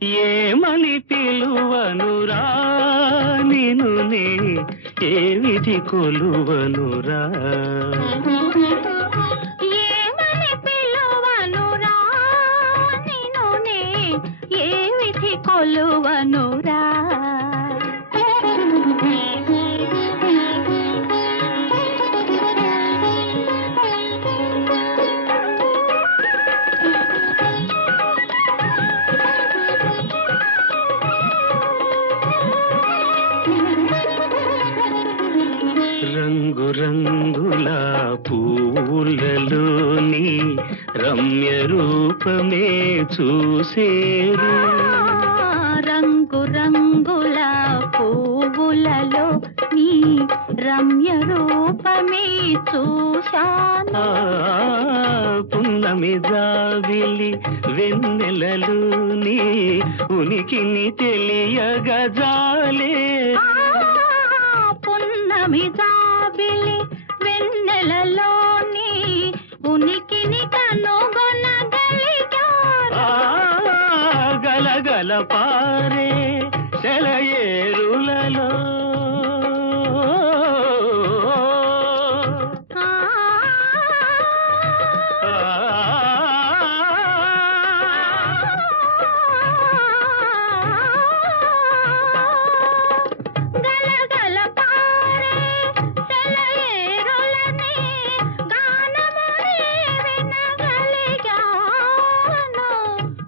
ఏమని పిలువనురా నిన్నునే, ఏ విధి కొలువనురా. ఏమని పిలువనురా నిన్నునే, ఏ విధి కొలువనురా. రంగు రంగుల పూలలోని రమ్య రూపమే చూసేరు. రంగు రంగుల పువ్వులలో నీ రమ్య రూపమే చూశాను. పున్నమి జాబిలి వెన్నెలలు నీ ఉనికిని తెలియగజాలే. పున్నమి జాబిలి వెన్నెలలోని ఉనికిని కనుగొనగలిగాను. గలగల పారే సెలయేరులలో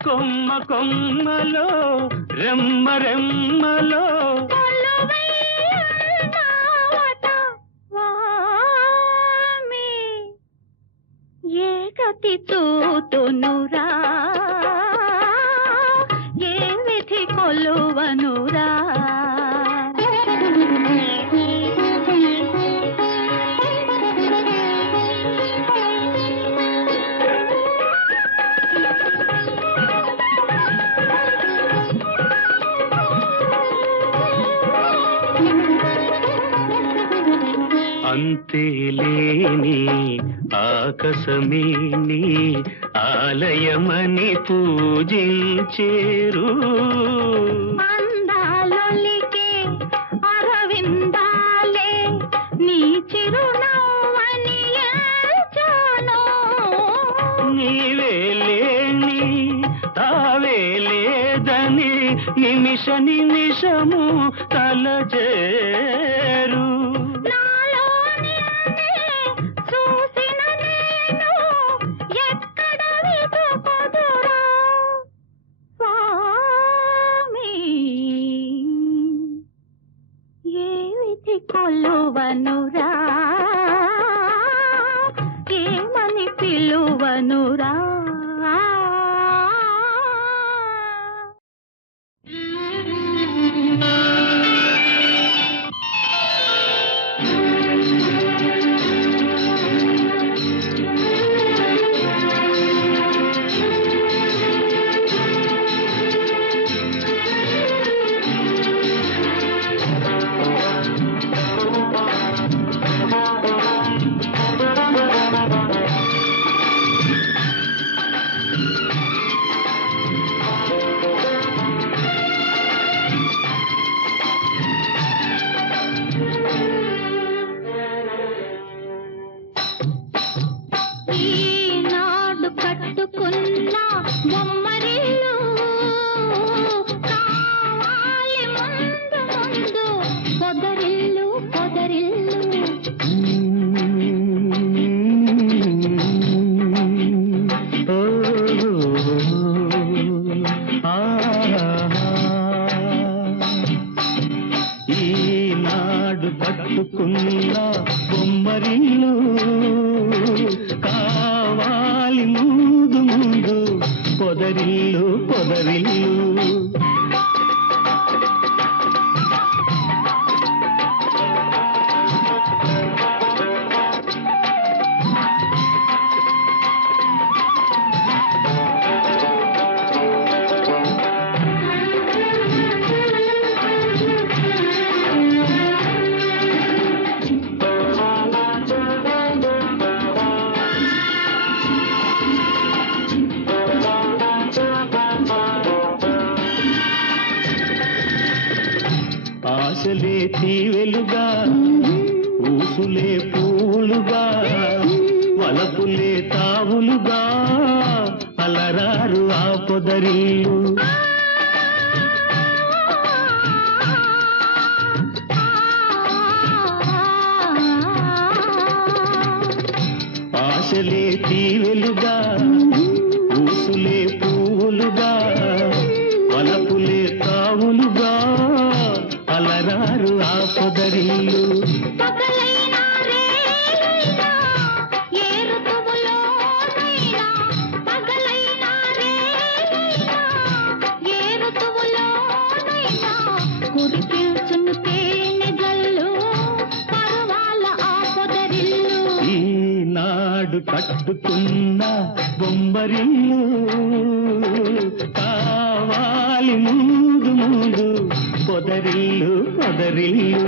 కొమ్మ కొమ్మలో రెమ్మ రెమ్మలో ఏ గతి చూతునురా, ఏ విధి కొలువనురా. అంతేలేని ఆకాశమే నీ ఆలయమని పూజించేరు. అందాలొలికే అరవిందాలే నీ చిరునవ్వని ఎంచాను. నీవే లేని తావే లేదని నిమిష నిమిషము తలచేరు. కొలువనురా, ఏమని పిలువనురా. ఈనాడు కట్టుకున్న బొమ్మరిల్లు కావాలి ముందు ముందు పొదరిల్లు పొదరిల్లు. ఈనాడు కట్టుకున్న బొమ్మరిల్లు కావాలి ముందు ముందు పొదరిల్లు పొదరిల్లు. ఆశలే తీవెలుగా ఊసులే పూలుగా వలపులే తావులుగా అలరారు ఆ పొదరిల్లు ఆశలే తీవెలుగా ఊసులే పూలుగా వలపులే తావులుగా అలరారు ఆ పొదరిల్లు పగలైనా రేలైనా ఏ ఋతువులోనైనా పగలైనా రేలైనా ఏ ఋతువులోనైనా కురిపించును తేనె జల్లు పరువాల ఆ పొదరిల్లు ఈనాడు కట్టుకున్న బొమ్మరిల్లు కావాలి ముందు ముందు పొదరిల్లు పొదరిల్లు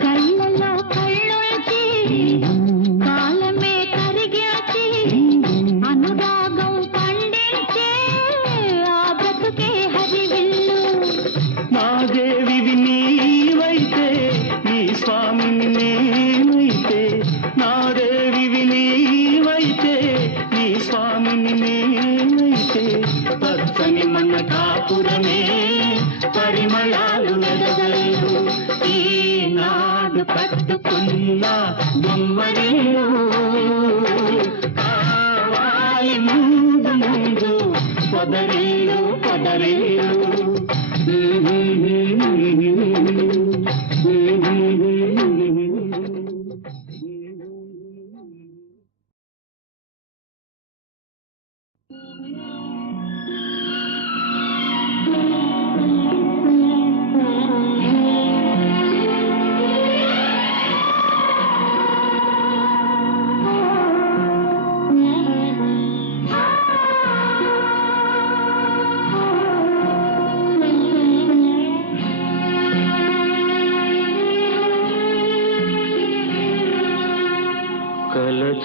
కళ్ళలో కళ్ళొల్చి కాలమే కరిగాచి అనురాగం పండించే ఆ బ్రతుకే హరివిల్లు నా దేవివి నీవైతే నీ స్వామిని నేనైతే నా దేవివి నీవైతే నీ స్వామిని నేనైతే పచ్చని మన కాపురమే పరిమళాలు వెదజల్లు ఈనాడు కట్టుకున్న బొమ్మరిల్లు కావాలి ముందు ముందు పొదరిల్లు పొదరిల్లు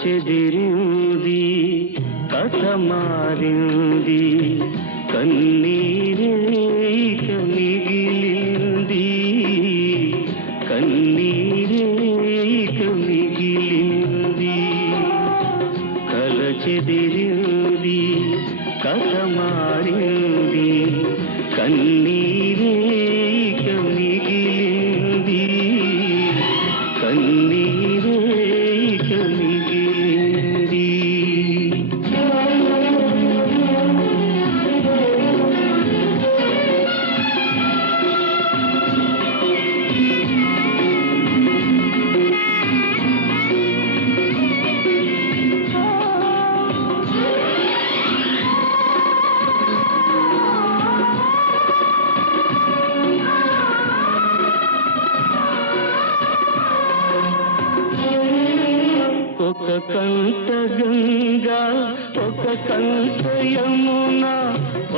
కలచెదిరింది కథ మారింది కన్నీరే ఇక మిగిలింది కన్నీరే ఇక మిగిలింది కలచెదిరింది కథ మారింది కన్నీరే ఇక మిగిలింది కన్నీరే ఇక మిగిలింది ఒక కంట గంగా ఒక కంట యమున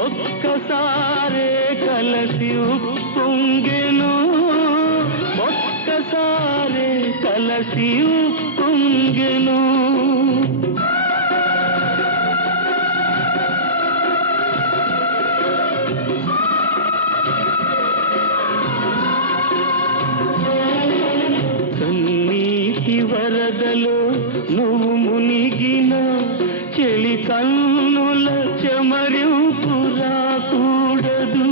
ఒక్కసారే కలసి ఉప్పొంగెను ఒక్కసారే కలసి ఉప్పొంగెను కన్నీటి వరదలో నువ్వు మునిగిన చెలి కన్నుల చెమరింపు రాకూడదు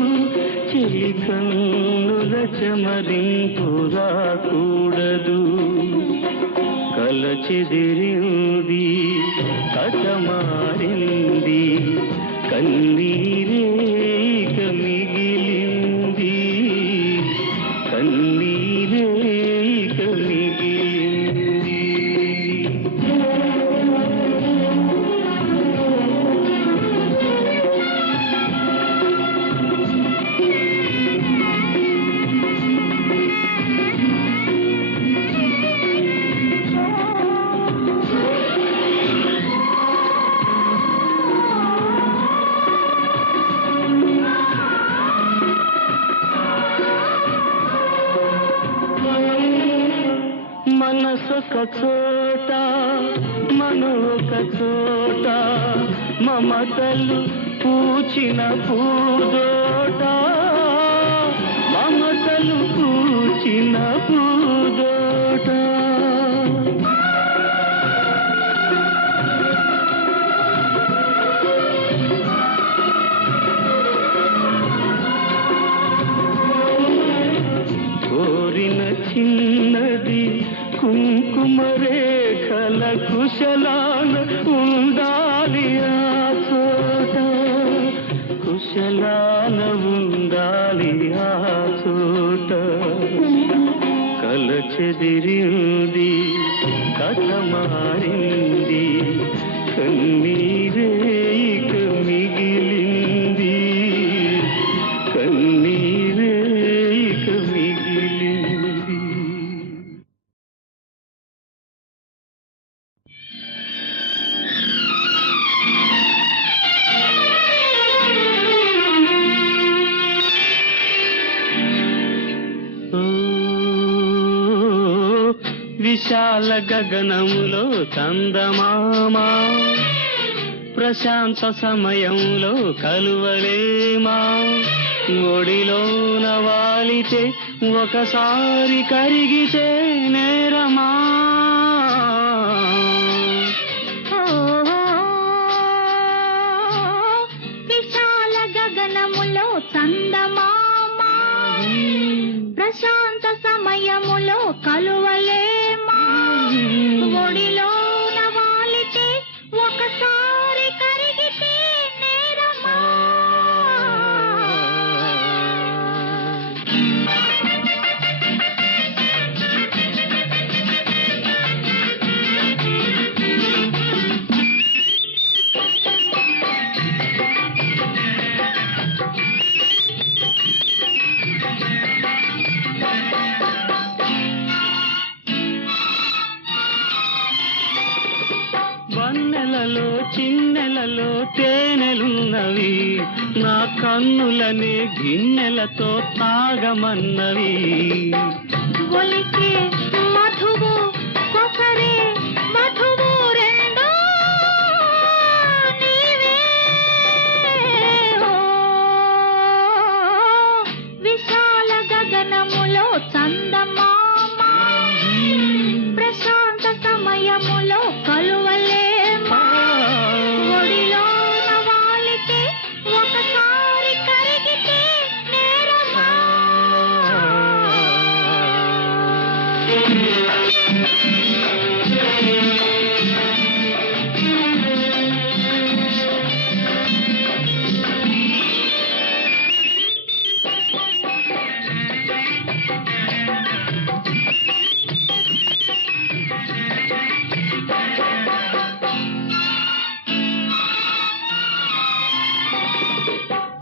చెలి కన్నుల చెమరింపు రాకూడదు కలచెదిరింది కథ మారింది కన్నీరే ఇక మిగిలింది కన్నీరే ఇక మిగిలింది ఒక చోట మను ఒక చోట మమతలు పూచిన పూదోట మమతలు పూచిన పూదోట కోరిన చిన్నది కుంకుమ రేఖల కుశలాన ఉండాలి ఆ చోట కుశలాన ఉండాలి ఆ చోట కల చెదిరింది కథ మారింది కన్నీరే ఇక మిగిలింది కన్నీరే ఇక మిగిలింది. విశాల గగనములో చందమామా ప్రశాంత సమయంలో కలువలేమా ఒడిలోన వాలితే ఒకసారి కరిగితే నేరమా విశాల గగనములో చందమామా ప్రశాంత సమయములో కలువలేమా ఒడిలోన వాలితే ఒకసారి కరిగితే నేరమా వన్నెలలో చిన్నెలలో తేనెలున్నవి నా కన్నులనే గిన్నెలతో తాగమన్నవి ఒలికే మధువు కొసరే మధువు రెండో నీవే ఓ విశాల గగనములో చందమామా ప్రశాంత సమయములో కలువలేమా ఒడిలోన వాలితే ఒకసారి కరిగితే నేరమా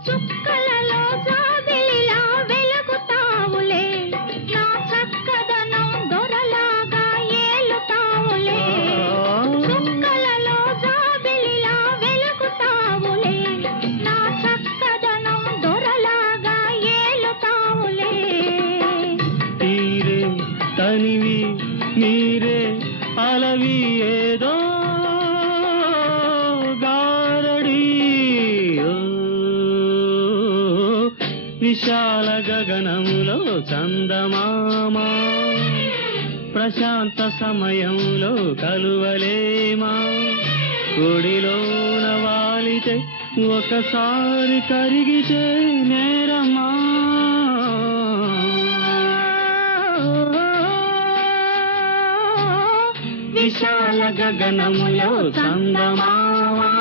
చుక్కలలో జాబిలిలా వెలుగుతావులే నా చక్కదనం దొరలాగా ఏలుతావులే చుక్కలలో జాబిలిలా వెలుగుతావులే నా చక్కదనం దొరలాగా ఏలుతావులే తీరే తనివి మీరే అలవి ఏదో గారడి ఓ, విశాల గగనములో చందమామా ప్రశాంత సమయంలో కలువలేమా ఒడిలోన వాలితే ఒకసారి కరిగితే నేరమా విశాల గగనములో చందమామా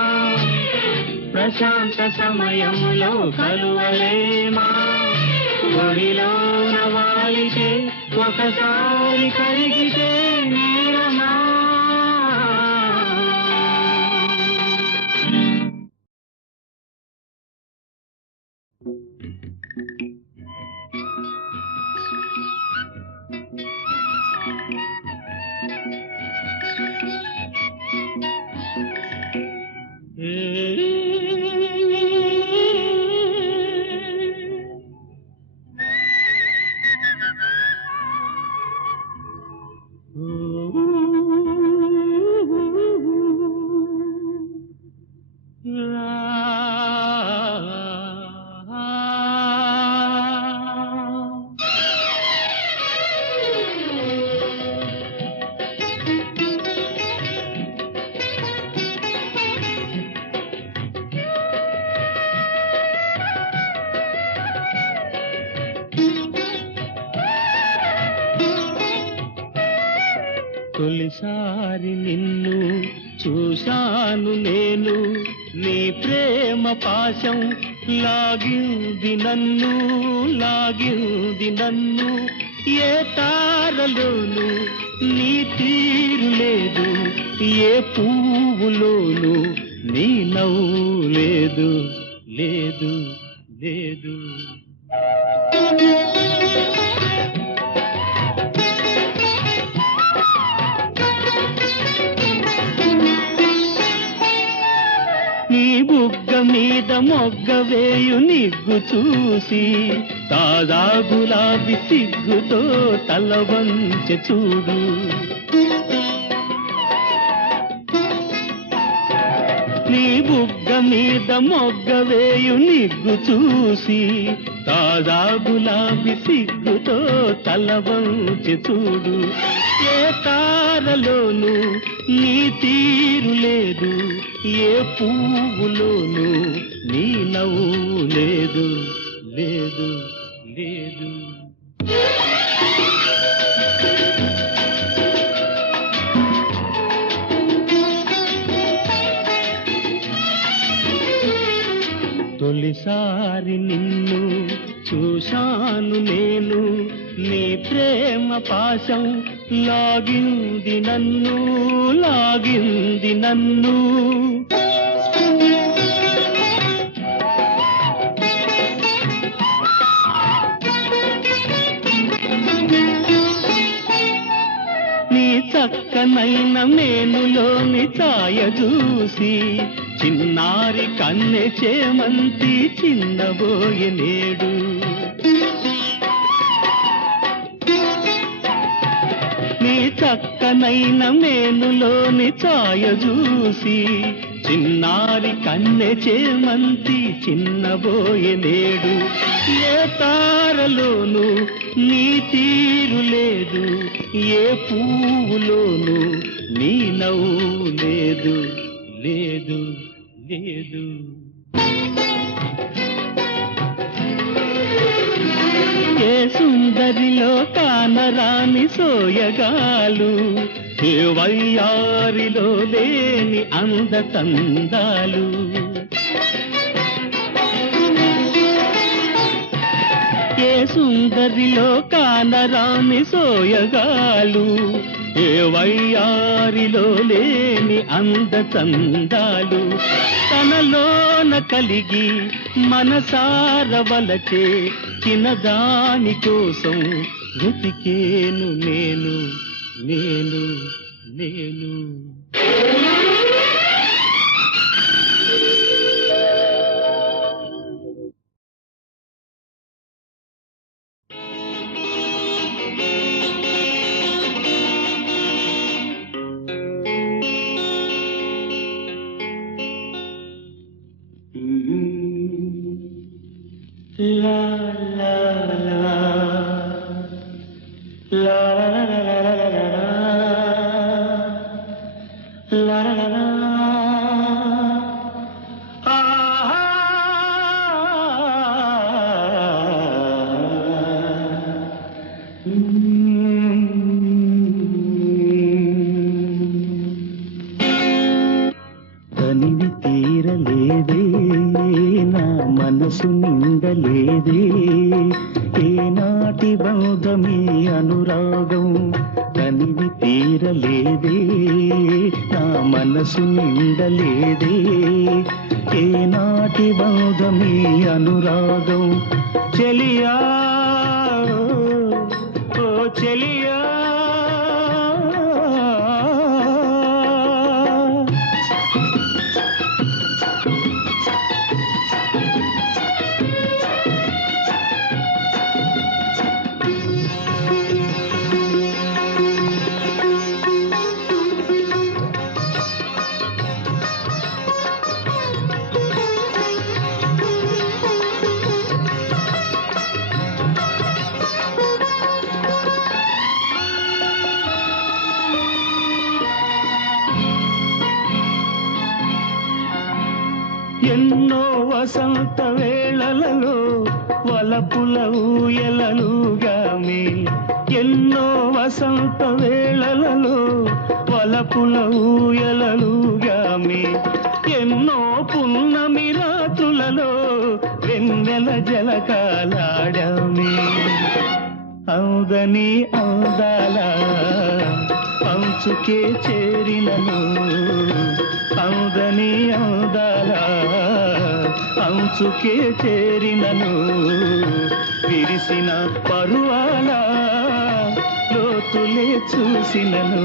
ప్రశాంత సమయములో కలువలేమా ఒడిలోన వాలితే ఒకసారి కరిగితే నేరమా Ooh. తొలిసారి నిన్ను చూశాను నేను, నీ ప్రేమ పాశం లాగింది నన్ను, లాగింది నన్ను. ఏ తారలోను నీ తీరు లేదు, ఏ పువ్వులోను నీ నవ్వు లేదు, లేదు లేదు. నీ బుగ్గ మీద మొగ్గ వేయు నిగ్గు చూసి, తాజా గులాబీ సిగ్గుతో తల వంచె చూడు. నీ బుగ్గ మీద మొగ్గ వేయు నిగ్గు చూసి, తాజా గులాబీ సిగ్గుతో తల వంచె చూడు. ఏ తారలోను నీ తీరు లేదు, ఏ పువ్వులోను నీ నవ్వు లేదు, లేదు లేదు. తొలిసారి నిన్ను చూశాను నేను, నీ ప్రేమ పాశం లాగింది నన్ను, లాగింది నన్ను. నీ చక్కనైన మేనులోని ఛాయ చూసి, చిన్నారి కన్నె చేమంతి చిన్నబోయే నేడు. నీ చక్కనైన మేనులోని ఛాయ చూసి, చిన్నారి కన్నె చేమంతి చిన్నబోయే నేడు. ఏ తారలోను నీ తీరు లేదు, ఏ పువ్వులోను నీ నవ్వు లేదు, లేదు లేదు. ఏ సుందరిలో కానరాని సోయగాలు, ఏ వయ్యారిలో లేని అందతందాలు. ఏ సుందరిలో కానరాని సోయగాలు, ఏ వయ్యారిలో లేని అందతందాలు. తనలోన కలిగి మనసార వలచే చిన్నదాని కోసం వెతికేను నేను, నేను నేను. La la la la la la la la la la la la la. తనివి తీరలేదే నా మనసు నిండలేదే, ఏనాటి బంధమీ అనురాగం. తనివి తీరలేదే నా మనసు నిండలేదే, ఏనాటి బంధమీ అనురాగం. చెలియా ఓ చెలియా, ఎన్నో వసంత వేళలలో వలపుల ఊయలలుగామే ఎన్నో వసంత వేళలలో వలపుల ఊయలలుగామే ఎన్నో పున్నమి రాత్రులలో వెన్నెల జలకాలాడామే అవుదని అవుదాల పంచుకే చేరినను అవుదని అవుదాల అంచుకే చేరినను విరిసిన పరువాల లోతులే చూసినను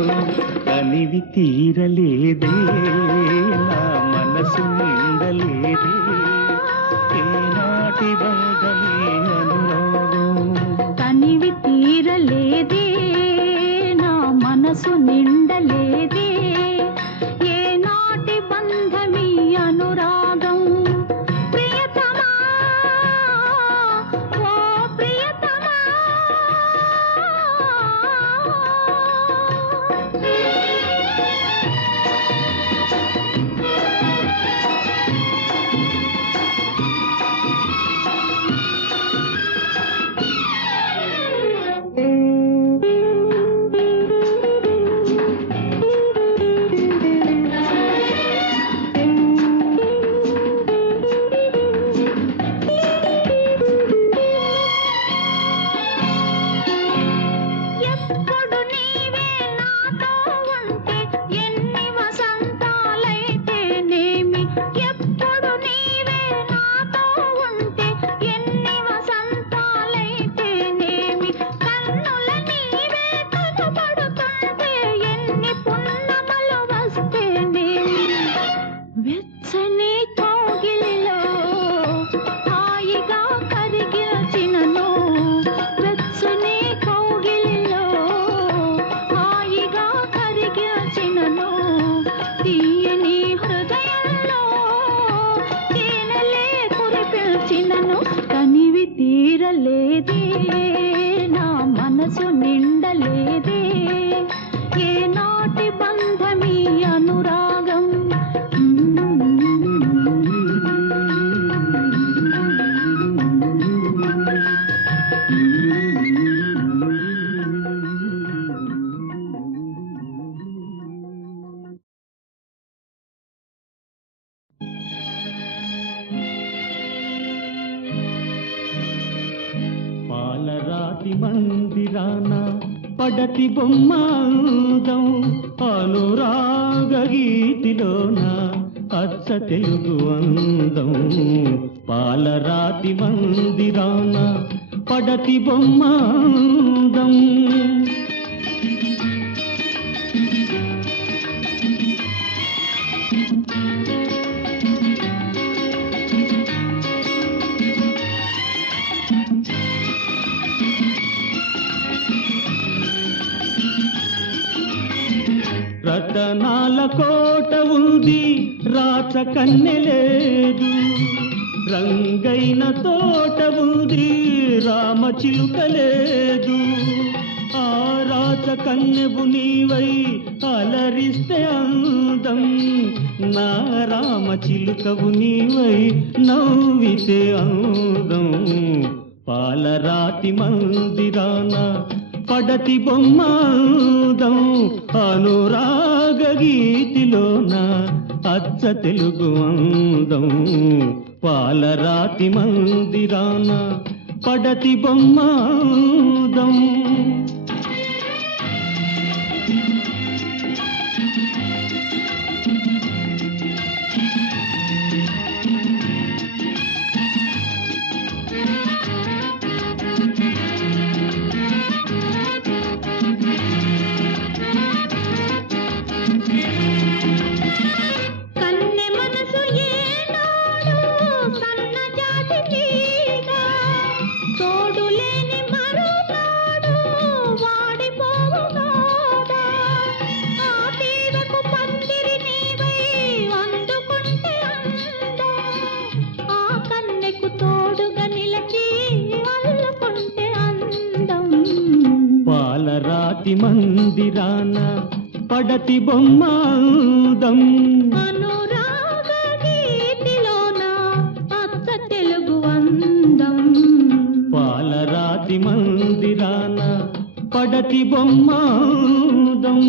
కనివి తీరలేదే నా మనసు నిండలేదే ఏనాటి బంధమే అనురాగం కనివి తీరలేదే నా మనసు నిండలేదే ఏనాటి బంధమీ అనురాగం ప్రియతమా ఓ ప్రియతమా ఎప్పుడు నీవే నాతో ఉంటే ఎన్ని వసంతాలైతేనేమి ఎప్పుడు నీవే నాతో ఉంటే ఎన్ని వసంతాలైతేనేమి కన్నుల నీవే కనబడుతుంటే ఎన్ని పున్నమలు వస్తేనేమి వెచ్చని కౌగిలిలో హాయిగా కరిగినచినను వెచ్చని కౌగిలిలో హాయిగా కరిగినచినను తీయని హృదయంలో తేనెలే కురిపిల్చినను కనివి తీరలేదే నా మనసు నిండలేదే ఏనాటి బంధమీ అనురాగం పాలరాతి మందిరాన పడతి బొమ్మాందం అనురాగ గీతిలోన అచ్చ తెలుగు అందం పాలరాతి మందిరాన పడతి బొమ్మాందం రతనాల కోట ఉంది రాచ కన్నెలేదు రంగైన తోట ఉంది రామ చిలుక లేదు ఆ రాచ కన్నెవు నీవై అలరిస్తే అందం నా రామ చిలుకవు నీవై నవ్వితే అందం పాలరాతి మందిరాన పడతి బొమ్మాందం అనురాగ గీతిలోన అచ్చ తెలుగు అందం పాలరాతి మందిరాన పడతి బొమ్మాందం కన్నె మనసు ఏనాడు సన్నజాజి తీగ తోడు లేని మరునాడు వాడిపోవుగాదా ఆ తీగకు పందిరి నీవై అందుకుంటే అందం ఆ కన్నెకు తోడుగా నిలచి అల్లుకుంటే అందం పాలరాతి మందిరాన పడతి బొమ్మాందం అనురాగ గీతిలోన పడతి బొమ్మాదం.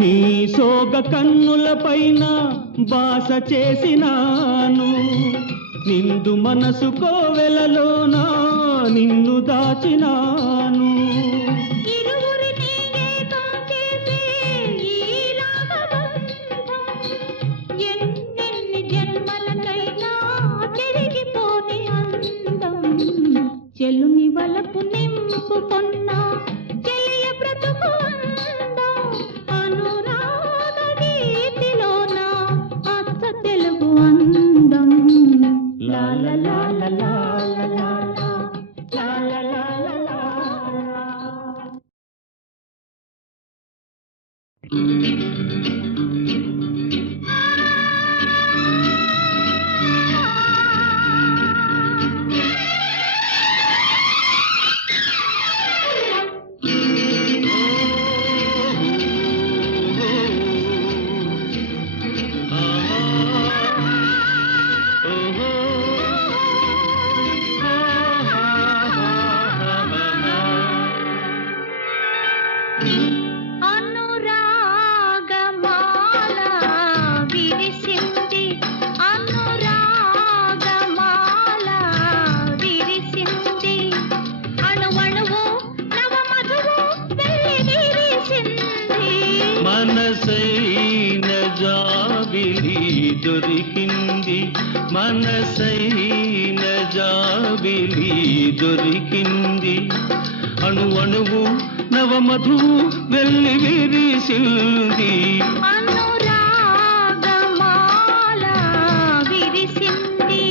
నీ సోగ కన్నుల పైన బాస చేసినాను, నిండు మనసు కోవెలలోనా నిన్ను దాచినాను. ఇరువురిని ఏకం చేసే ఈ రాగబంధం ఎన్నెన్ని జన్మలకైనా చెరిగిపోని అందం. చెలుని వలపు నింపుకొన్న చెలియ బ్రతుకు అందం. అనురాగ గీతిలోన అచ్చ తెలుగు అందం. లా లా లా లా లా లా లా లా లా లా లా. అనురాగమాల విరిసింది, అనురాగమాల విరిసింది. అణువణువు నవమధువు వెళ్ళి విరిసింది. మనసైన జాబిలి దొరికింది, మనసైన జాబిలి దొరికింది. అణువణువు నవమధువు వెళ్ళి విరిసింది. అనురాగమాల విరిసింది.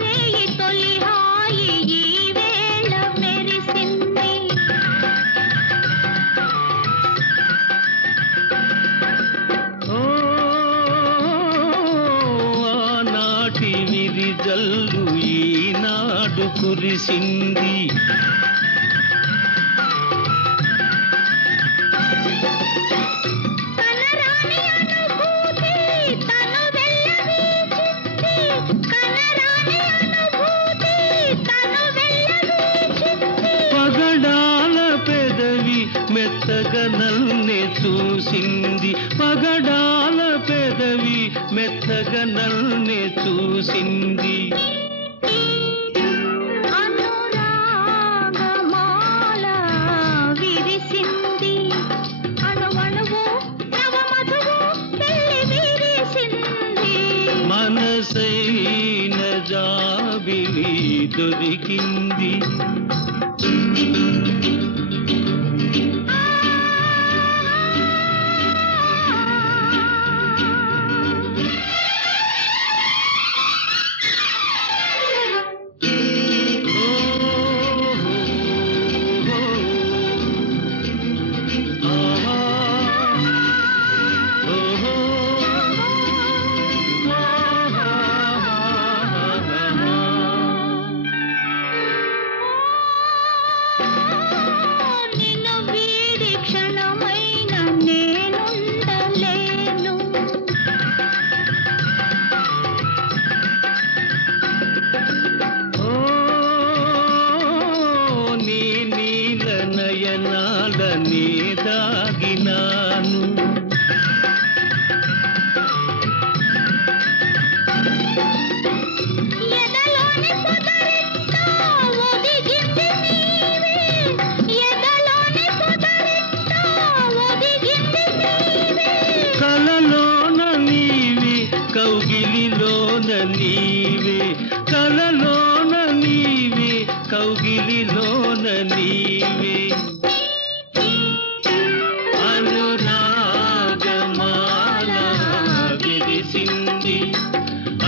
రేయి తొలి హాయి ఈ వేళ మెరిసింది. ఓ ఆనాటి విరిజల్లు ఈనాడు కురిసింది. కనరాని అనుభూతి తను వెళ్ళవీచింది. కనరాని అనుభూతి తను వెళ్ళవీచింది. పగడాల పెదవి మెత్తగా నన్నే చూసింది, పగడాల పెదవి మెత్తగా నన్నే చూసింది. అనురాగమాల విరిసింది. అణువణువు నవమధువు వెళ్ళి విరిసింది. మనసైన జాబిలి దొరికింది. నిన్ను వీడి క్షణమైన నేనుండలేను. ఓ నీ నీల నయనాల నీ దాగినాను. ఎదలోని పొదరింతా ఒదిగింది నీవే. ఎదలోని పొదరింతా ఒదిగింది కౌగిలిలోన నీవే అనురాగమాల విరిసింది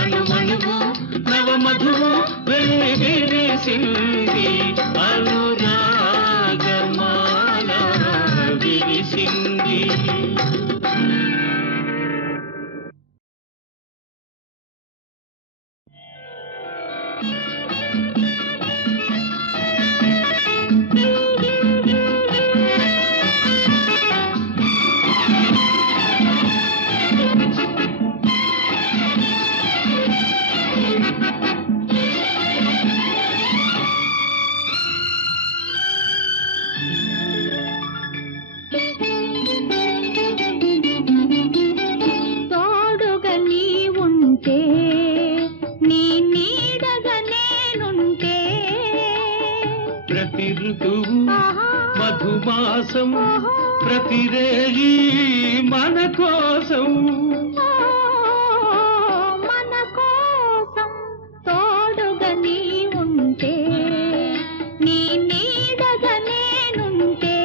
అణువణువు నవమధువు వెలివిరిసింది అనురాగమాల విరిసింది. తోడుగా నీ ఉంటే నీ నీడగా నేనుంటే ప్రతి ఋతువు ఆహా, మధుమాసం ఆహా. ప్రతిరేయి మన కోసం ఓ, మన కోసం తోడుగా నీ ఉంటే నీ నీడగా నేనుంటే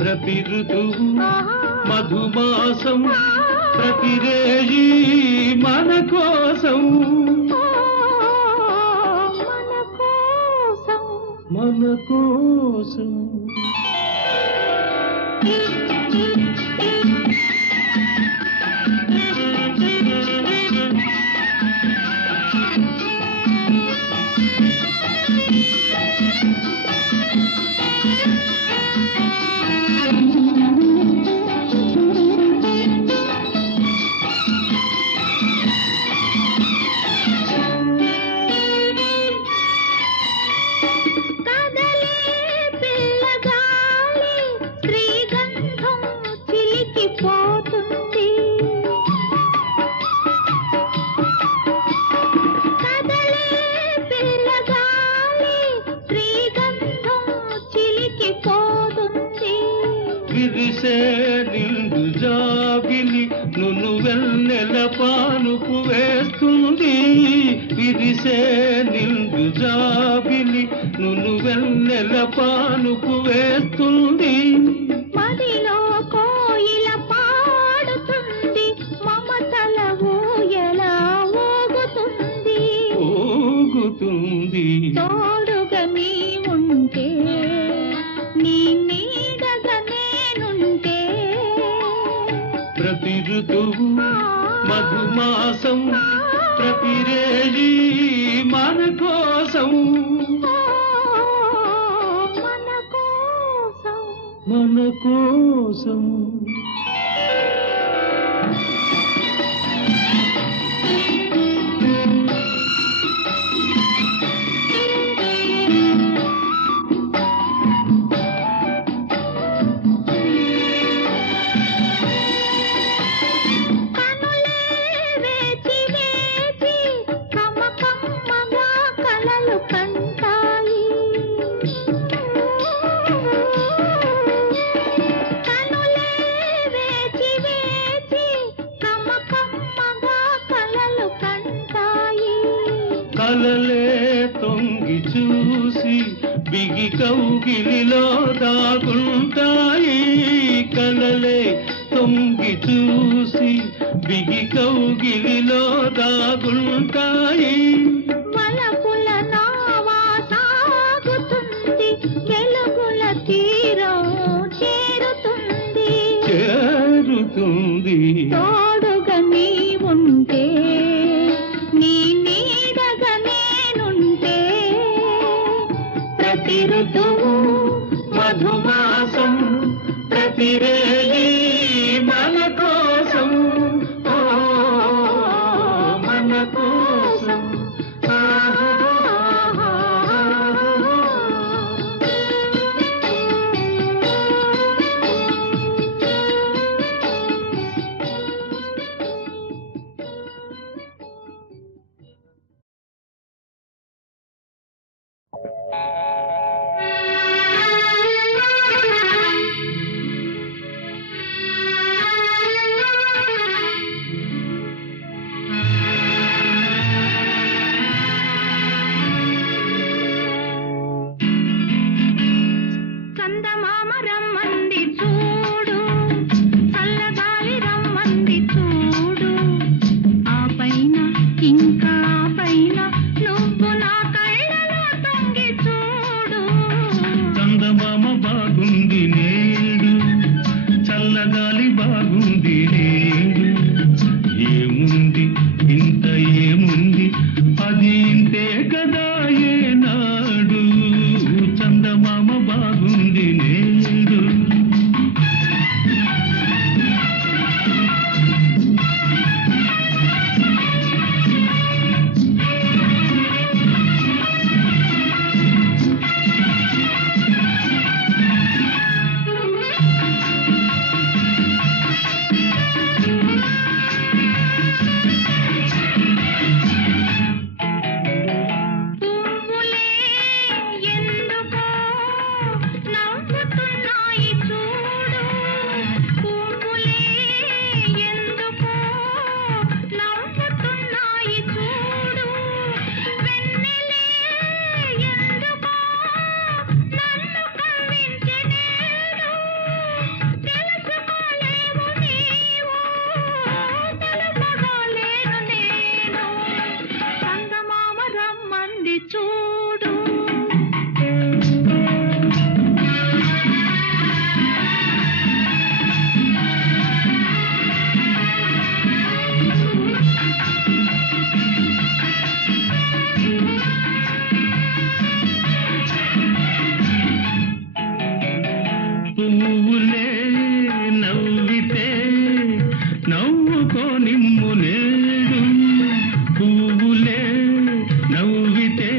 ప్రతి ఋతువు ఆహా, మధుమాసం ఆ, ప్రతిరేయి మన కోసం ఓ, మన కోసం మన కోసం. కదలే పిల్లగాలి శ్రీగంధం చిలికిపోతుంది కదలే పిల్లగాలి శ్రీగంధం చిలికిపోతుంది విరిసే నిండు జాబిలి నును వెన్నెల పానుపు వేస్తుంది విరిసే నిండు జాబిలి నును వెన్నెల పానుపు వేస్తుంది మదిలో కోయిల పాడుతుంది మమతల ఊయల ఊగుతుంది ఊగుతుంది తోడుగా నీ ఉంటే నీ నీడగా నేనుంటే ప్రతి ఋతువు మధుమాసం ప్రతిరేయి మన కోసం మన కోసం మన కోసం. కనులే వేచి వేచి కమ్మకమ్మగా కలలు కంటాయి కనులే వేచి వేచి కమ్మకమ్మగా కలలు కంటాయి కలలే తొంగి చూసి బిగి కౌగిలిలో దాగుంటాయి కలలే తొంగి చూసి బిగి కౌగిలిలో దాగుంటాయి వలపుల నావా సాగుతుంది వెలుగుల తీరం చేరుతుంది చేరుతుంది తోడుగా నీ ఉంటే నీ నీడగా నేనుంటే ప్రతి ఋతువు మధుమాసం ప్రతిరేయి మన కోసం ఓ మన కోసం. రమ్మంది చూడు. పువ్వులే నవ్వితే నవ్వుకో నిమ్ము నేడు. పువ్వులే నవ్వితే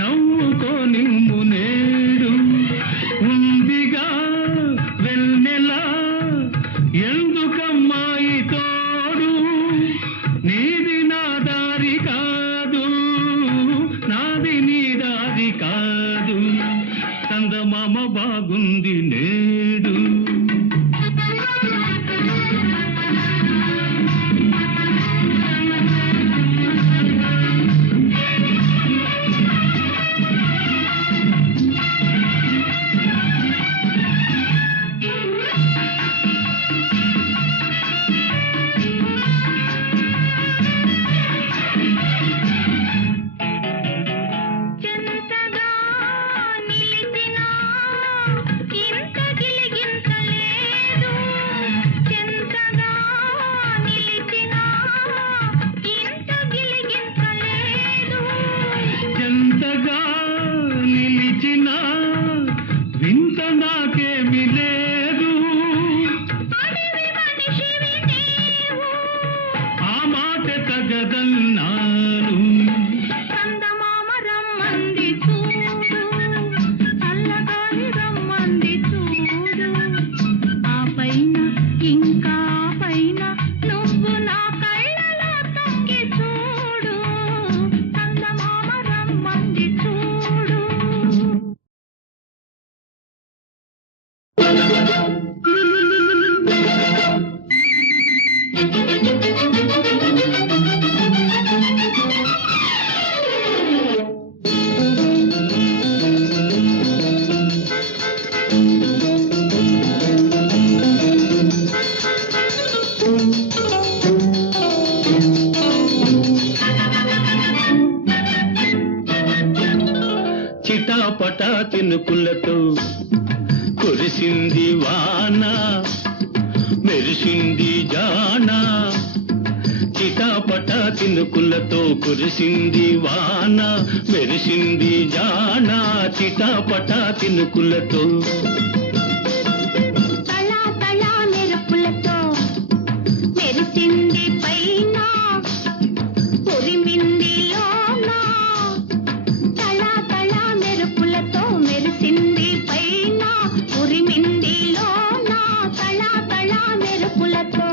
నవ్వుకో నిమ్ము నేడు. ఉందిగా వెన్నెలా ఎందుకమ్మాయి తోడు. నీది నా దారి కాదు, నాది నీ దారి కాదు. చందమామ బాగుంది నేడు. చెంతగా నిలిచినా ఇంత గిలిగింత లేదు. చెంతగా నిలిచినా ఇంత గిలిగింత లేదు. ఎంతగా నిలిచినా వింత నాకేమి లేదు. అడవి మనిషివి నీవు, ఆ మాట తగదన్నాను. చందమామ రమ్మంది చూడు, చల్లగాలి రమ్మంది చూడు. ఆ పైన ఇంకా పైన నువ్వు నా కళ్ళలో తొంగి చూడు. చందమామ రమ్మంది చూడు. చిటాపటా చినుకులతో కురిసింది వాన, మెరిసింది జాన. చిటాపటా చినుకులతో కురిసింది వాన, మెరిసింది జాన. చిటాపటా చినుకులతో తళా తళా మెరుపులతో మెరిసింది పైన, ఉరిమింది లోన. తళా తళా మెరుపులతో మెరిసింది పైన, ఉరిమింది లోన. తళా తళా మెరుపులతో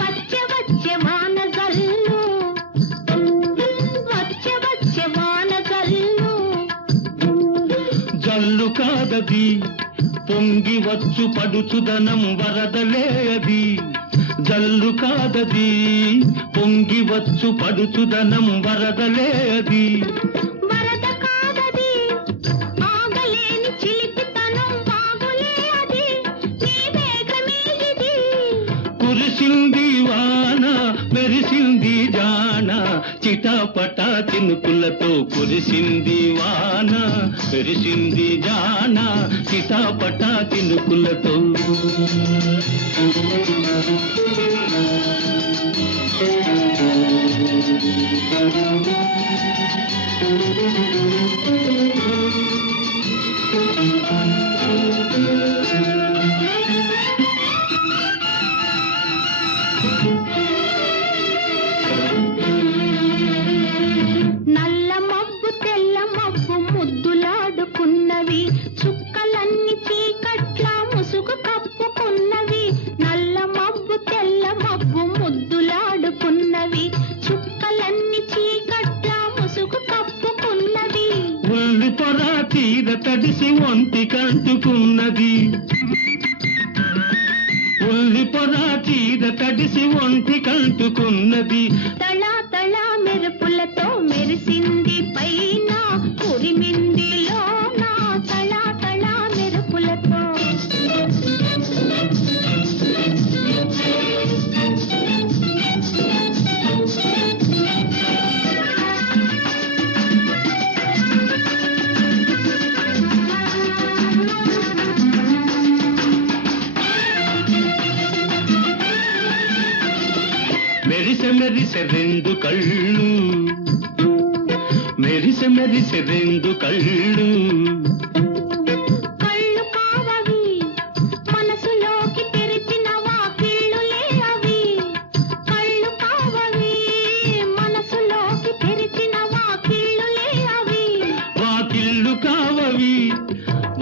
వచ్చే వచ్చే వానగల్లు, వచ్చే వచ్చే వానగల్లు. జల్లు కాదది పొంగి వచ్చు పడుచుదనం వరదలే అది. జల్లు కాదది పొంగి వచ్చు పడుచుదనం వరదలే అది. వరద కాదది ఆగలేని చిలిపితనం వాగులే అది. నీ వేగమే ఇది. కురిసింది వాన, మెరిసింది జాన. చిటాపటా చినుకులతో కురిసింది వాన, మెరిసింది జాన. చిటాపటా చినుకులతో నల్ల మబ్బు తెల్ల మబ్బు ముద్దులాడుకున్నవి, చుక్కలన్నీ చీకట్ల ముసుగు కప్పుకున్నవి. నల్ల మబ్బు తెల్ల మబ్బు ముద్దులాడుకున్నవి, చుక్కలన్నీ చీకట్ల చుట్టుకున్నది. తళ తళ మెరుపులతో మెరిసింది పైన, ఉరిమింది లోన తళ తళ మెరుపులతో. మెరిసె మెరిసె రెండు కళ్ళు, మెరిసె మెరిసె రెండు కళ్ళు. కళ్ళు కావవి మనసులోకి తెరిచిన వాకిళ్ళులే అవి. కళ్ళు కావవి మనసులోకి తెరిచిన వాకిళ్ళులే అవి. వాకిళ్ళు కావవి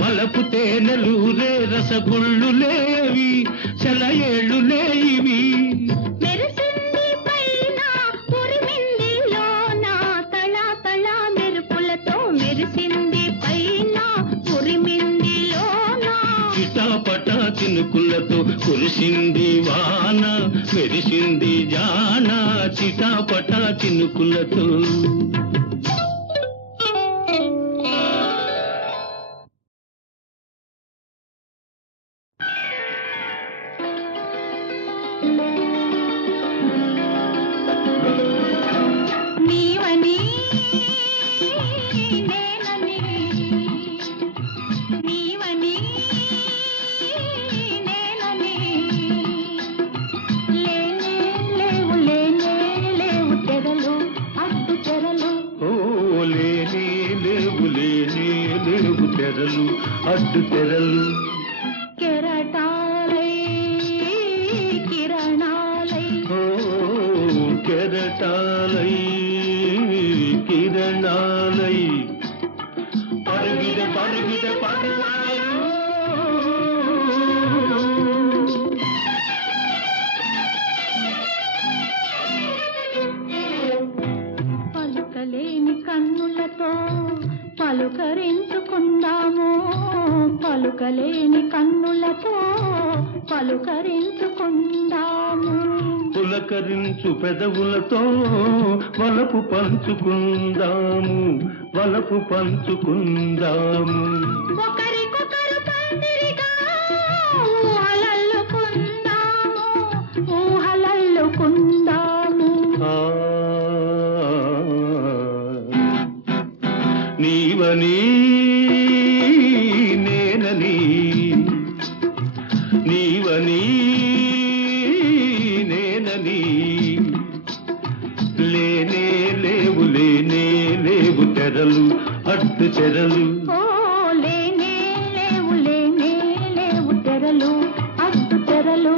వలపు తేనెలూరే రసగుళ్ళులేవి, సెలయేళ్ళులే ఇవి. మెరిసింది పైన ఉరిమింది లోన తళ తళ మెరుపులతో మెరిసింది పైన, ఉరిమింది లోన. చిటాపట చినుకులతో కురిసింది వాన, మెరిసింది జాన చిటాపట చినుకులతో. నీవని నేనని, నీవని నేనని. లేనే లేవు లేనే లేవు తెరలు, అడ్డు తెరలు. ఓ లేనే లేవు లేనే లేవు తెరలు, అడ్డు తెరలు. కెరటాలై కిరణాలై. ఓ కెరటాలై కిరణాలై పరుగిద పరుగిద పరువారు. పలుకలేని కన్నులతో పలుకరించుకుందాము, పలుకలేని కన్నులతో పలుకరించుకుందాము. పులకరించు పెదవులతో వలపు పంచుకుందాము, వలపు పంచుకుందాము. ఒకరికొకరు పందిరిగా ఊహలల్లుకుందాము, ఊహలల్లుకుందాము. ఆ నీవని నేనని, నీవని నేనని. లేనే లేవు లేనే లేవు తెరలు, అడ్డు తెరలు. ఓ లేనే లేవు లేనే లేవు తెరలు, అడ్డు తెరలు.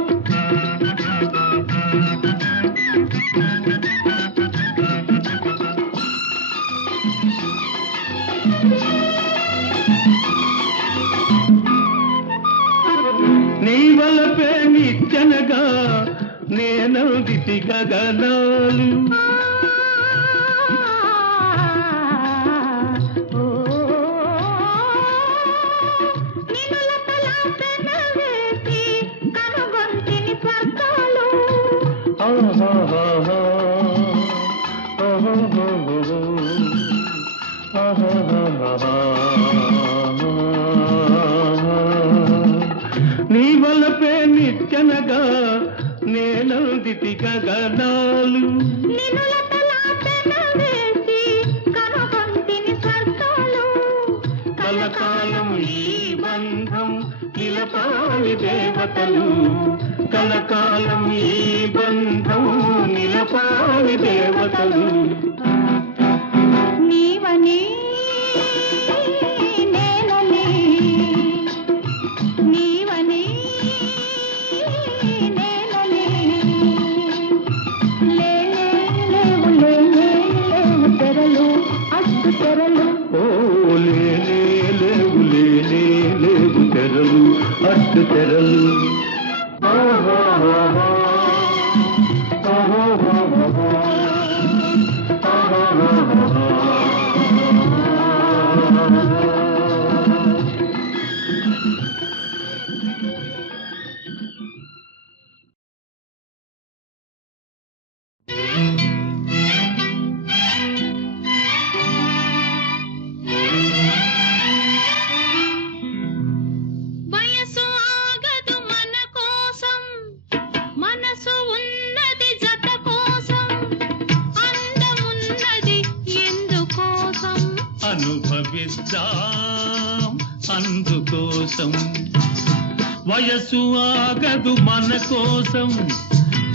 నీ వలపే నిత్యనగా నేనందితి గగనాలు. ఓ నినుల తలాపెన వేసి కనుగొంటిని స్వర్గాలు. ఆహాహాహా, ఆహాహాహా, ఆహాహాహా. నీ వలపే నిత్యనగా నేనందితి గగనాలు. నినుల తలాపెన వేసి కనుగొంటిని స్వర్గాలు. కలకాలం ఈ బంధం నిలపాలి దేవతలు, కలకాలం ఈ బంధం నిలపాలి దేవతలు. నీవని నేనని, నీవని నేనని. లేనే లేవు లేనే లేవు తెరలు, అడ్డు తెరలు. ఓ లేనే లేవు లేనే లేవు తెరలు, అడ్డు తెరలు. ఆహాహాహా, అందుకోసం వయసు ఆగదు మన కోసం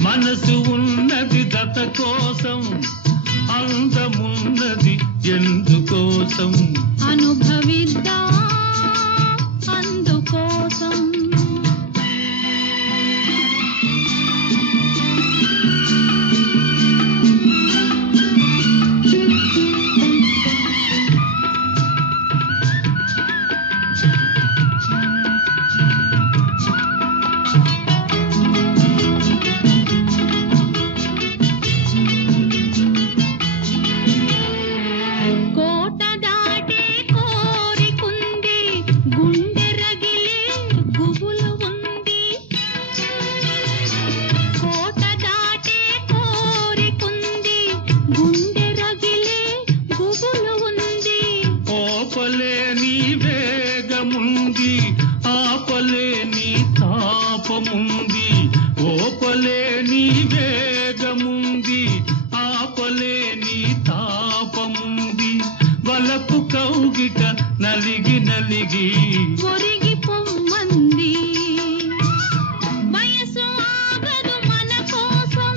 మనసు ఉన్నది జత కోసం అందమున్నది ఎందుకోసం అనుభవిద్దా అందుకోసం కోట దాటే కోరికుంది గుండె రగిలే గుబులు ఉంది కోట దాటే కోరికుంది గుండె రగిలే గుబులు ఉంది ఓపలేని వేగముంది ఆపలేని తాపముంది ఓపలేని వేగముంది ఆపలేని తాపముంది వలపు కౌగిట నలిగి నలిగి ఒరిగి పొమ్మంది వయసు ఆగదు మన కోసం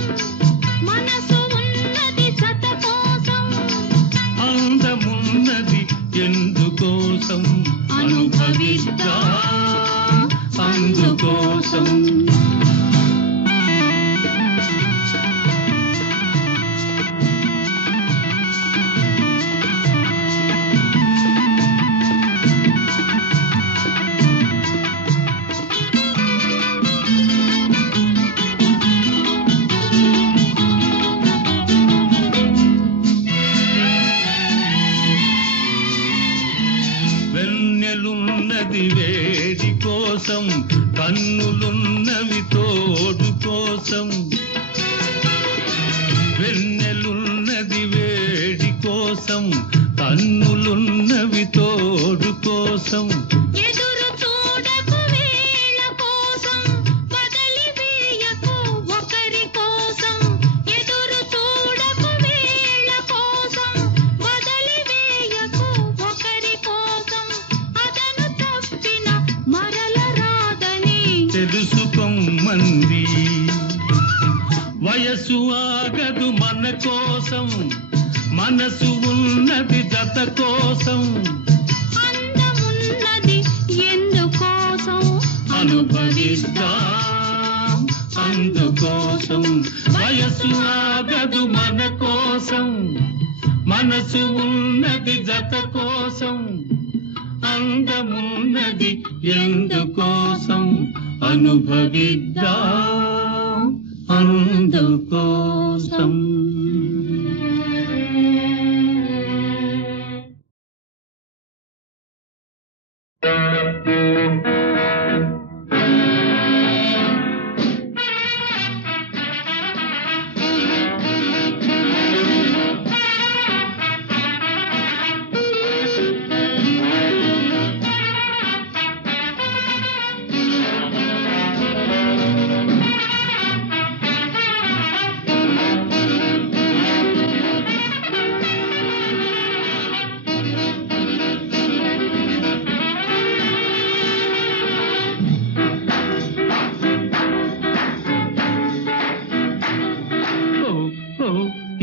మనసు ఉన్నది జత కోసం అందమున్నది ఎందుకోసం అనుభవిద్దా అందుకోసం వెన్నెలున్నది వేడి కోసం కన్నులున్నవి తోడు కోసం వెన్నెలున్నది వేడి కోసం కన్నులున్నవి తోడు కోసం ఎదురు చూడకు వేళ కోసం వదిలి వేయకు ఒకరి కోసం ఎదురు చూడకు వేళ కోసం వదిలి వేయకు ఒకరి కోసం అదను తప్పిన మరల రాదని తెలుసుకోమంది వయసు ఆగదు మన కోసం మనసు ఉన్నది జత కోసం అందమున్నది ఎందుకోసం అనుభవిద్దా అందుకోసం వయసు ఆగదు మన కోసం మనసు ఉన్నది జత కోసం అందమున్నది ఎందుకోసం అనుభవిద్దా అందుకోసం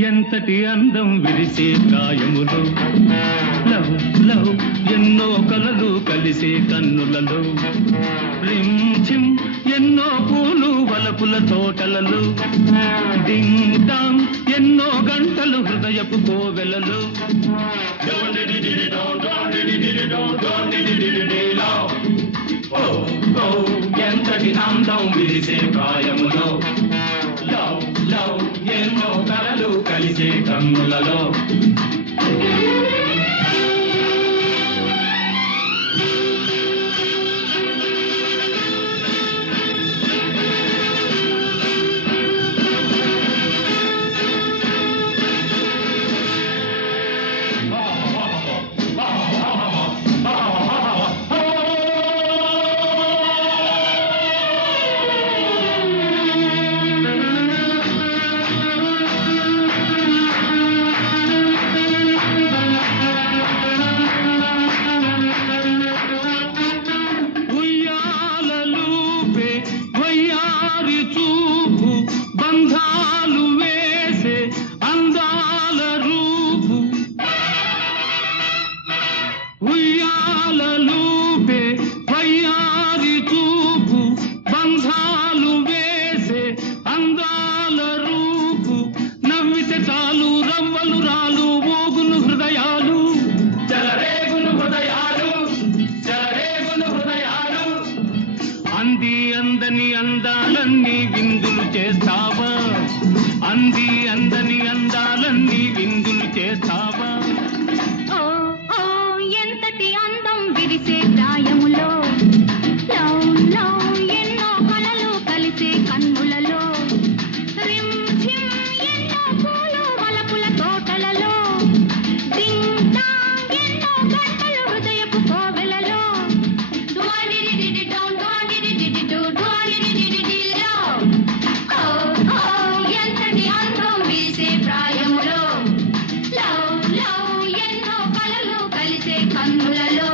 ఎంతటి అందం విరిసే కాయములు లవ్ లవ్ ఎన్నో కలలు కలిసే కన్నులలో రించిం ఎన్నో పూలు వలపుల తోటలలో డింగ్ డాంగ్ ఎన్నో గంటలు హృదయపు కోవెలలు ఎంతటి అందం విరిసే కాయములో లవ్ లవ్ ఎన్నో కలలు కలిసే కన్నులలో చూస్తే చాలు రవ్వలు రాలు ఊగును హృదయాలు చెలరేగును హృదయాలు చెలరేగును హృదయాలు అంది అందని అందాలన్నీ విందులు చేస్తావా అంది అందని అందాలన్నీ విందులు చేస్తావా ఓ ఓ ఎంతటి అందం విరిసే ప్రాయములో లవ్ లవ్ ఎన్నో కలలు కలిసే కన్నులలో రిమ్ ఝిమ్ ఎన్నో పూలు వలపుల తోటలలో డింగ్ డాంగ్ ఎన్నో గంటలు హృదయపు కోవెలలో డువాడిడిడి డౌన్ డువాడిడిడి డు డువాడిడిడి లవ్ ఓ ఓ ఎంతటి అందం విరిసే ప్రాయములో లవ్ లవ్ ఎన్నో కలలు కలిసే కన్నులలో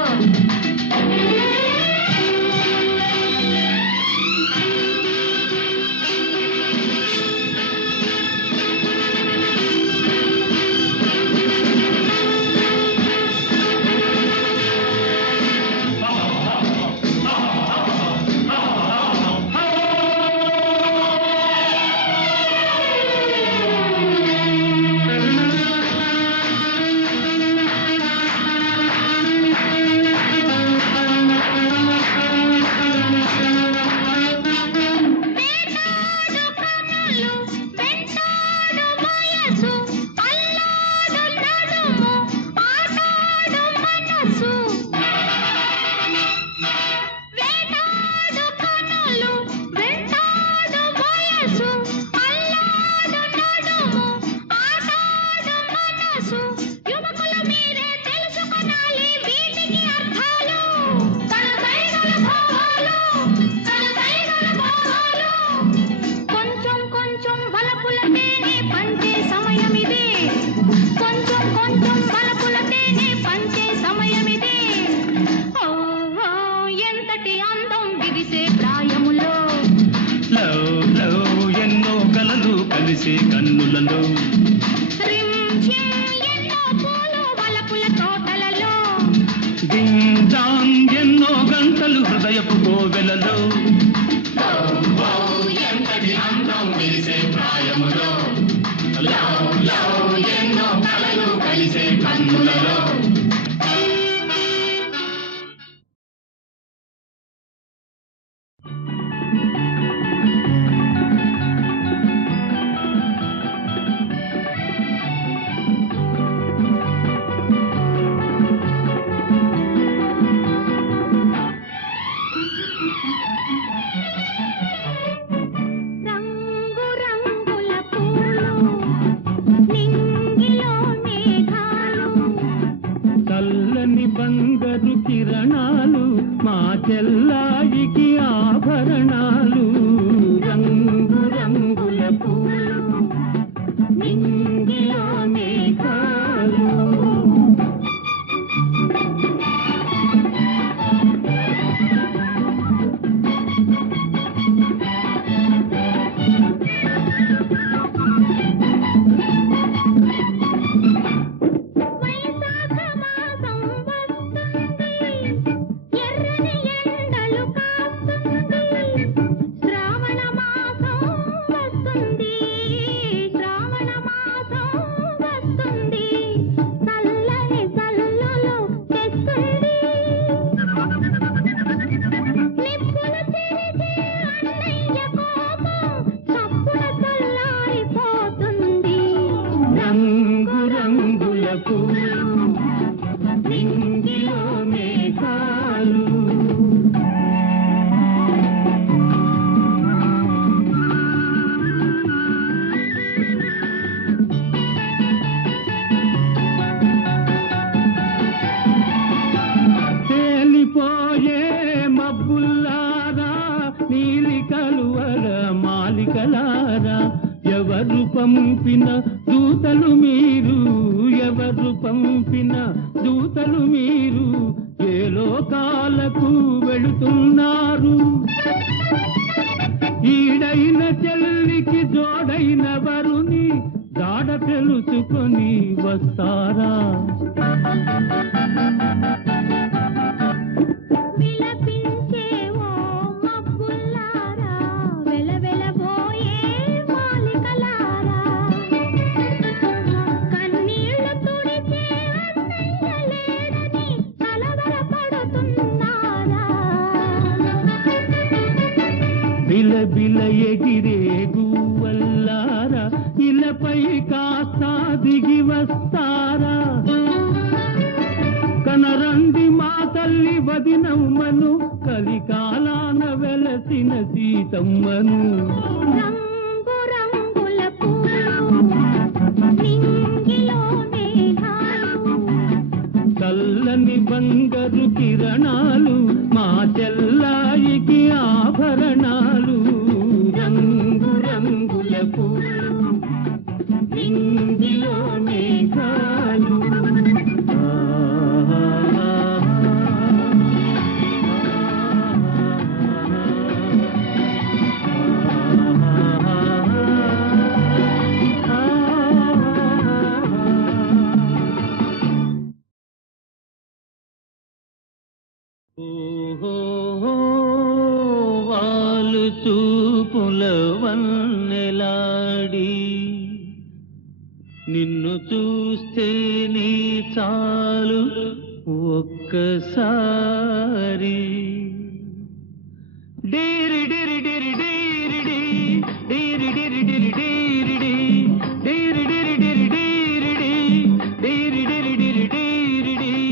వేటాడు కనులు వెంటాడు వయసు అల్లాడు నడుము ఆటాడు మనసు వేటాడు కనులు వెంటాడు వయసు అల్లాడు నడుము ఆటాడు మనసు యువకుల మీరే తెలుసుకొనాలి వీటికి అర్థాలు తన సైగల భావాలు తన సైగల భావాలు కొంచెం కొంచెం వలపుల తేనె పంచే సమయమిదే కొంచెం కొంచెం వలపుల తేనె పంచే సమయమిదే ఓ ఓ ఎంతటి అందం విరిసే ప్రాయములో లవ్ లవ్ ఎన్నో కలలు కలిసే కన్నులలో రిమ్ ఝిమ్ ఎన్నో పూలు వలపుల తోటలలో డింగ్ డాంగ్ ఎన్నో గంటలు హృదయపు కోవెలలో ఎంతటి అందం విరిసే ప్రాయములో లవ్ లవ్ ఎన్నో కలలు కలిసే కన్నులలో రంగు రంగుల పూలు నింగిలో మేఘాలు చల్లని బంగారు కిరణాలు మా చెల్లాయికి ఆభరణాలు రంగు రంగుల పూలు నింగిలో మేఘాలు వైశాఖ మాసం వస్తుంది ఎర్రని ఎండలు కాస్తుంది శ్రావణ మాసం వస్తుంది శ్రావణ మాసం వస్తుంది చల్లని చల్లులు తెస్తుంది నిప్పులు తెరిచే అన్నయ్య కోపం చప్పున చల్లారిపోతుంది రంగు రంగుల పూలు నింగిలో మేఘాలు తేలిపోయే మబ్బుల్లారా నీలి కలువల మాలికలారా ఎవరు పంపిన దూతలు మీరు ఎవరు పంపిన దూతలు మీరు ఏ లోకాలకు వెళుతున్నారు ఈడైన చెల్లికి జోడైన వరుని జాడ తెలుసుకొని వస్తారా విలపించే ఓ మబ్బుల్లారా వెలవెలబోయే మాలికలారా ఎగిరే గువ్వల్లారా ఇలపై కాస్త దిగి వస్తారా కనరండి మా తల్లి వదినమ్మను కలికాలాన వెలసిన సీతమ్మను రంగు రంగుల పూలు నింగిలో మేఘాలు చల్లని బంగారు కిరణాలు మా చెల్లాయికి ఆభరణాలు రంగు రంగుల పూలు నింగిలో మేఘాలు వాలు చూపుల వన్నెలాడి నిన్ను చూస్తే నీ చాలు ఒక్కసారి డేరి డేరి డేరి డేరి డేరి డేరి డేరి డేరి డేరి డేరి డేరి డేరి డేరి డేరి డేరి డేరి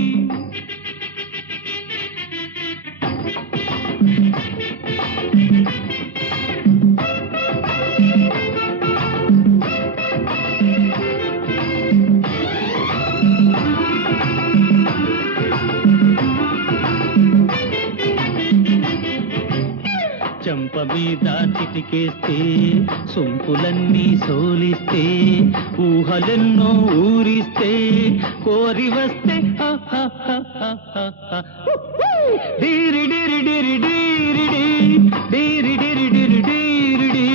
చెంప మీద చిటికేస్తే సొంపులన్నీ సోలిస్తే ఊహలెన్నో ఊరిస్తే కోరి వస్తే డీరి డీరి డీరి డీరి డీరి డీరి డీరి డీరి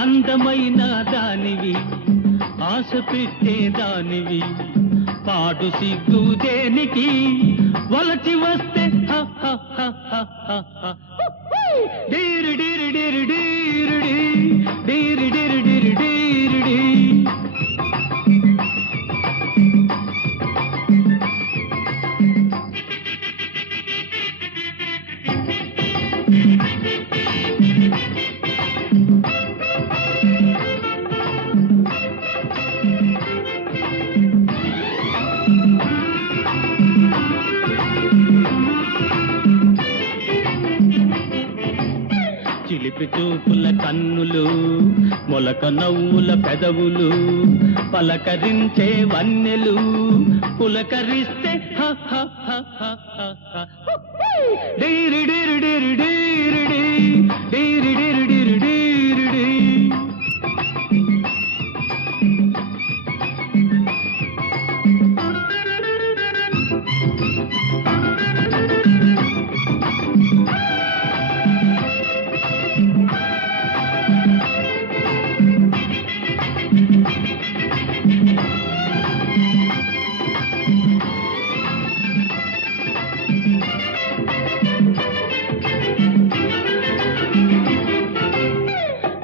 అందమైన దానివి ఆశ పెట్టే దానివి పాటు సిగ్గు దేనికి వలచి వస్తే డీరి డీరి డీరి డీరి డీరి డీరి డీరి డీరి చిలిపి చూపుల కన్నులు మొలక నవ్వుల పెదవులు పలకరించే వన్నెలు పులకరిస్తే డీరి డీరి డీరి డీరి డీరి డీరి డీరి డీరి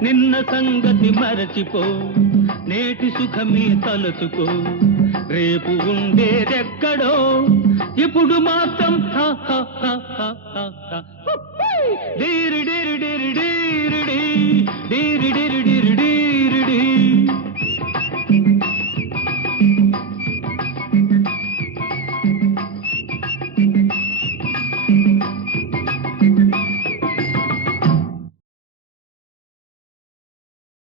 నిన్న సంగతి మరచిపో నేటి సుఖమే తలుచుకో రేపు ఉండేదెక్కడో ఇప్పుడు మాత్రం డీరి డీరి డీరి డీరి డీరి డీరి డీరి